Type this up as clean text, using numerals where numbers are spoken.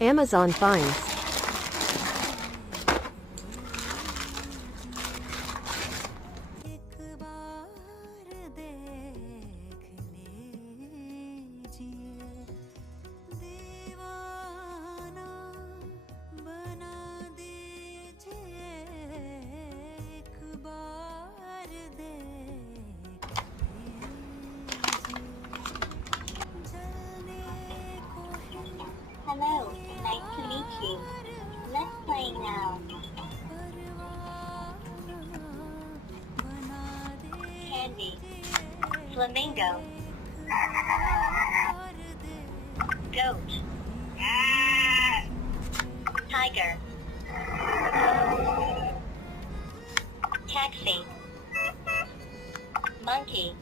Amazon finds. Hello, nice to meet you. Let's play now. Candy. Flamingo. Goat. Tiger. Taxi. Monkey.